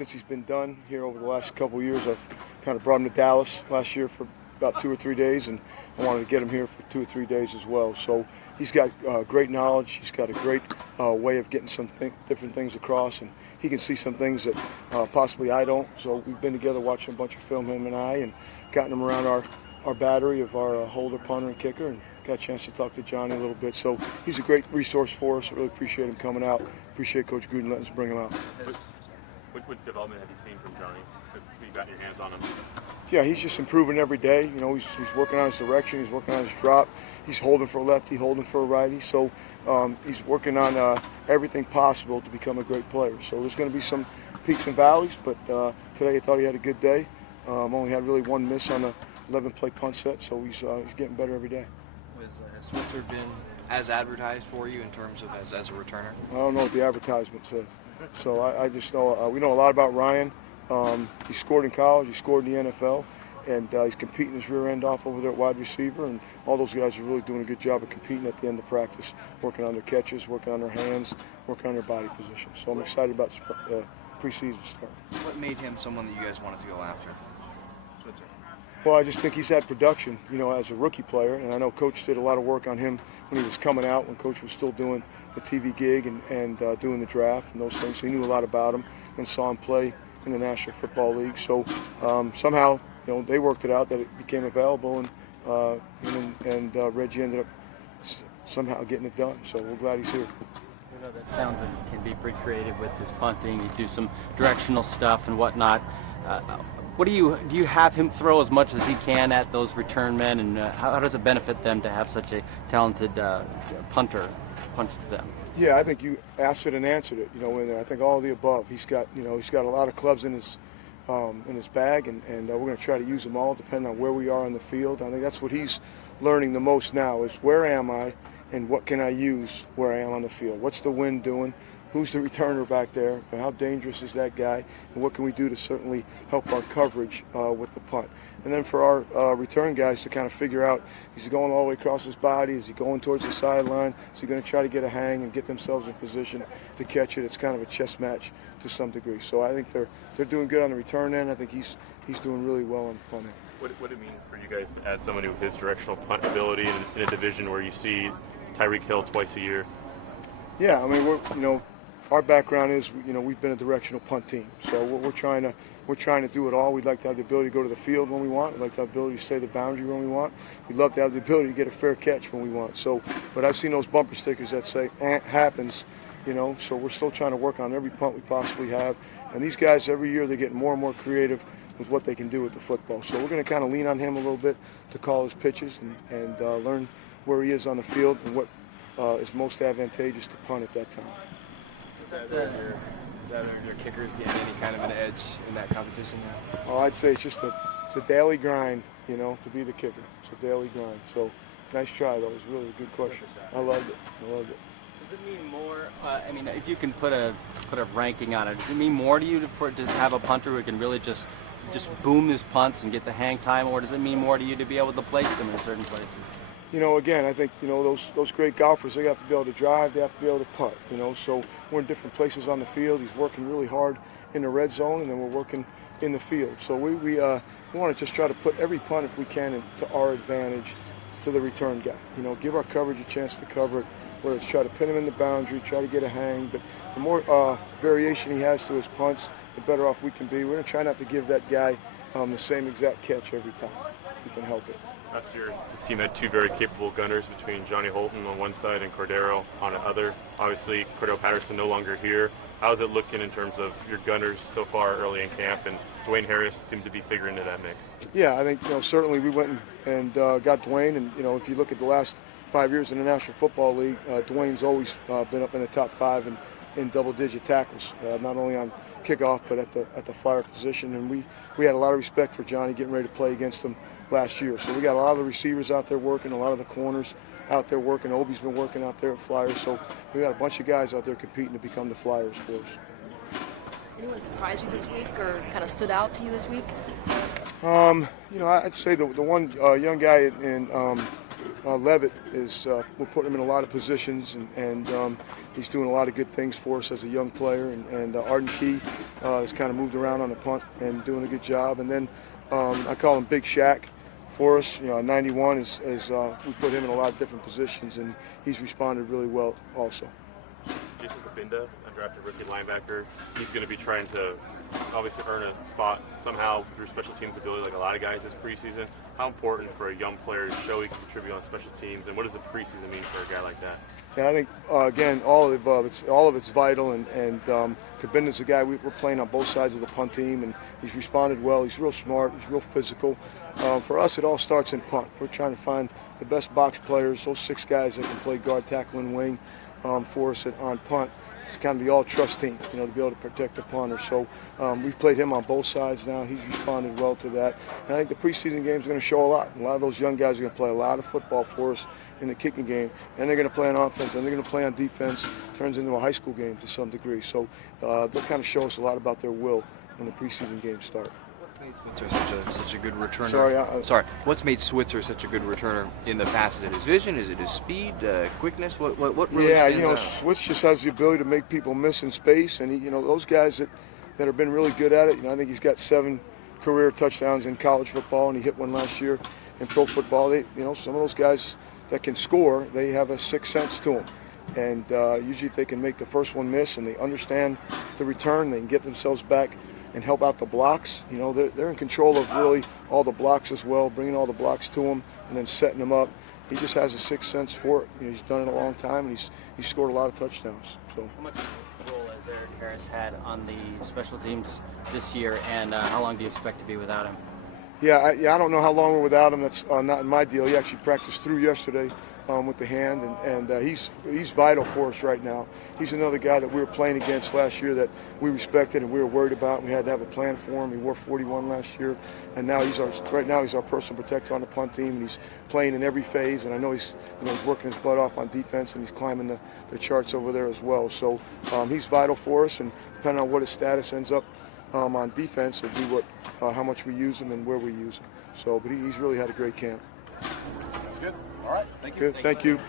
Since he's been done here over the last couple of years, I've kind of brought him to Dallas last year for about 2 or 3 days, and I wanted to get him here for 2 or 3 days as well. So he's got great knowledge. He's got a great way of getting some different things across, and he can see some things that possibly I don't. So we've been together watching a bunch of film, him and I, and gotten him around our battery of our holder, punter, and kicker, and got a chance to talk to Johnny a little bit. So he's a great resource for us. I really appreciate him coming out. Appreciate Coach Gruden letting us bring him out. What development have you seen from Johnny since you've gotten your hands on him? Yeah, he's just improving every day. You know, he's working on his direction. He's working on his drop. He's holding for a lefty, holding for a righty. So he's working on everything possible to become a great player. So there's going to be some peaks and valleys, but today I thought he had a good day. Only had really one miss on the 11-play punt set, so he's getting better every day. Has Punter been as advertised for you in terms of as a returner? I don't know what the advertisement said. So I just know we know a lot about Ryan. He scored in college, he scored in the NFL, and he's competing his rear end off over there at wide receiver, and all those guys are really doing a good job of competing at the end of practice, working on their catches, working on their hands, working on their body position. So I'm excited about preseason start. What made him someone that you guys wanted to go after? Well, I just think he's had production, you know, as a rookie player, and I know Coach did a lot of work on him when he was coming out, when Coach was still doing the TV gig and doing the draft and those things. So he knew a lot about him and saw him play in the National Football League. So somehow, you know, they worked it out that it became available, and Reggie ended up somehow getting it done. So we're glad he's here. I know that sounds like he can be pretty creative with his punting. You do some directional stuff and whatnot. What do you have him throw as much as he can at those return men, and how does it benefit them to have such a talented punter punch them? Yeah, I think you asked it and answered it. You know, in there, I think all of the above. He's got a lot of clubs in his bag, and we're going to try to use them all, depending on where we are on the field. I think that's what he's learning the most now: is where am I, and what can I use where I am on the field? What's the wind doing? Who's the returner back there, and how dangerous is that guy, and what can we do to certainly help our coverage with the punt? And then for our return guys to kind of figure out, is he going all the way across his body? Is he going towards the sideline? Is he going to try to get a hang and get themselves in position to catch it? It's kind of a chess match to some degree. So I think they're doing good on the return end. I think he's doing really well on the punt end. What would it mean for you guys to add somebody with his directional punt ability in a division where you see Tyreek Hill twice a year? Yeah, I mean, our background is, we've been a directional punt team, so we're trying to do it all. We'd like to have the ability to go to the field when we want. We'd like to have the ability to stay the boundary when we want. We'd love to have the ability to get a fair catch when we want. So, but I've seen those bumper stickers that say happens, so we're still trying to work on every punt we possibly have. And these guys, every year, they're getting more and more creative with what they can do with the football. So we're going to kind of lean on him a little bit to call his pitches and learn where he is on the field and what is most advantageous to punt at that time. Is that your kickers getting any kind of an edge in that competition now? Oh, I'd say it's a daily grind, to be the kicker. It's a daily grind. So, nice try, though. It was really a good question. I loved it. Does it mean more? If you can put a ranking on it, does it mean more to you to have a punter who can really just boom his punts and get the hang time, or does it mean more to you to be able to place them in certain places? Again, I think, those great golfers, they have to be able to drive, they have to be able to putt, so we're in different places on the field. He's working really hard in the red zone, and then we're working in the field. So we want to just try to put every punt, if we can, into our advantage to the return guy. Give our coverage a chance to cover it, whether it's try to pin him in the boundary, try to get a hang, but the more variation he has to his punts, the better off we can be. We're going to try not to give that guy the same exact catch every time, if we can help it. Last year, this team had two very capable gunners between Johnny Holton on one side and Cordero on the other. Obviously, Cordero Patterson no longer here. How's it looking in terms of your gunners so far early in camp? And Dwayne Harris seemed to be figuring into that mix. Yeah, I think certainly we went and got Dwayne. And if you look at the last 5 years in the National Football League, Dwayne's always been up in the top 5 in double-digit tackles, not only on kickoff but at the flyer position. And we had a lot of respect for Johnny getting ready to play against him last year. So we got a lot of the receivers out there working, a lot of the corners out there working. Obi's been working out there at Flyers. So we got a bunch of guys out there competing to become the Flyers for us. Anyone surprised you this week or kind of stood out to you this week? I'd say the one young guy in Levitt is we're putting him in a lot of positions, and he's doing a lot of good things for us as a young player. And Arden Key has kind of moved around on the punt and doing a good job. And then I call him Big Shaq for us. 91 is we put him in a lot of different positions, and he's responded really well also. Jason Kabinda, undrafted rookie linebacker, he's going to be trying to obviously earn a spot somehow through special teams ability like a lot of guys this preseason. How important for a young player to show he can contribute on special teams, and what does the preseason mean for a guy like that? Yeah, I think, again, all of the above. All of it's vital, and Kabinda's a guy we're playing on both sides of the punt team, and he's responded well. He's real smart. He's real physical. For us, it all starts in punt. We're trying to find the best box players, those 6 guys that can play guard, tackle, and wing for us on punt. It's kind of the all-trust team, to be able to protect the punter. So we've played him on both sides now. He's responded well to that. And I think the preseason game is going to show a lot. A lot of those young guys are going to play a lot of football for us in the kicking game, and they're going to play on offense, and they're going to play on defense. Turns into a high school game to some degree. So they'll kind of show us a lot about their will when the preseason games start. What's made Switzer such a good returner? Sorry. What's made Switzer such a good returner in the past? Is it his vision? Is it his speed, quickness? What really stands out? Switz just has the ability to make people miss in space, and those guys that have been really good at it. I think he's got 7 career touchdowns in college football, and he hit one last year in pro football. Some of those guys that can score, they have a sixth sense to them. And usually if they can make the first one miss and they understand the return, they can get themselves back and help out the blocks. They're in control of really all the blocks as well, bringing all the blocks to him and then setting them up. He just has a sixth sense for it. He's done it a long time, and he's scored a lot of touchdowns. So, how much role has Eric Harris had on the special teams this year, and how long do you expect to be without him? Yeah, I don't know how long we're without him. That's not in my deal. He actually practiced through yesterday with the hand, and he's vital for us right now. He's another guy that we were playing against last year that we respected and we were worried about. We had to have a plan for him. He wore 41 last year, and now he's our personal protector on the punt team, and he's playing in every phase. And I know he's working his butt off on defense, and he's climbing the charts over there as well. So he's vital for us, and depending on what his status ends up on defense, will be how much we use him and where we use him. So, but he's really had a great camp. Sounds good. All right. Thank you. Good. Thank you.